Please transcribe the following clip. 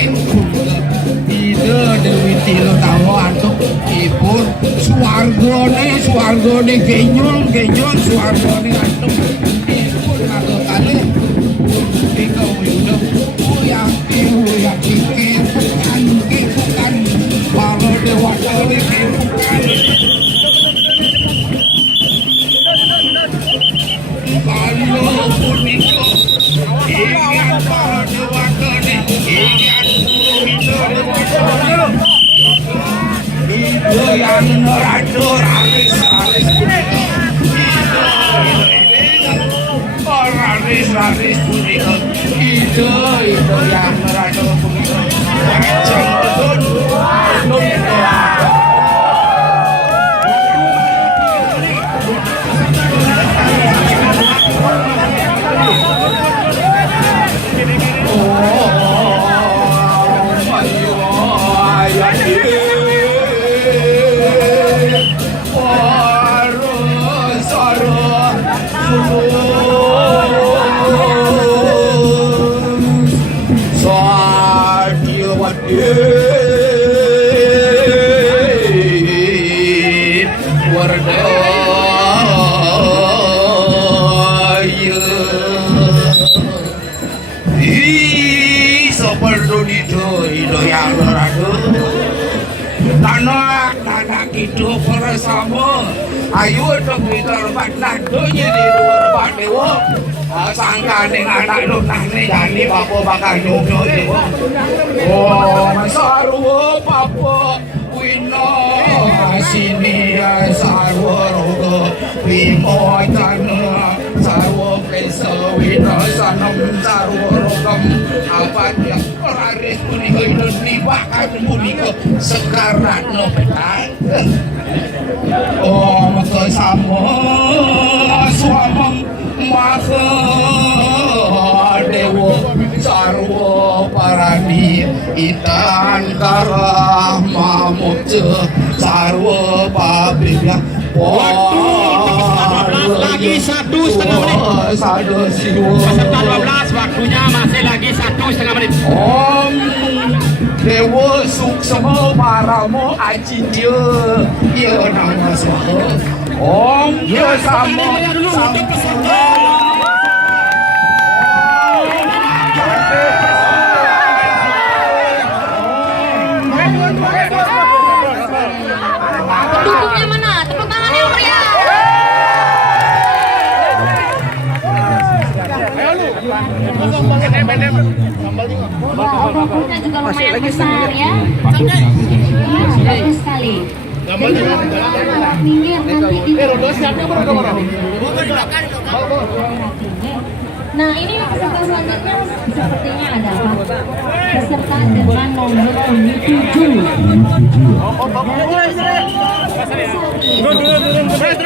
Ide Dewi Tilo tahu antuk ipun suargone genyol suargone antuk ipun atau kali ika udah uyang bukan kalau dewasa ini bukan kalau puniko ingat para dewasa ingat itu yang neradur aris punika itu yang neradur punika hidup bersama ayo dong diterbat nadonya di luar badewo sangkane anak lunah nih jani papa bakal nyunyuk dewo sarwo papa wino sini sarwo rogo wimo tanah sarwo pesa wino sanam sarwo rogam apa dia raris punika Indonesia bahkan punika sekarat no petang maka sama suamang maka dewa sarwo parani itan karah mamukce sarwo pabrik lagi 1,5 menit. Peserta 12 waktunya masih lagi 1,5 menit. Om Dewa suksema paramo aji dia nama swaha. Om ya sama untuk peserta. Pendukungnya mana? Tepuk tangan yang meriah. Pendukungnya juga lumayan besar ya. Bagus sekali. Minggir nanti Nah ini peserta selanjutnya sepertinya adalah peserta dengan nomor punggung 7.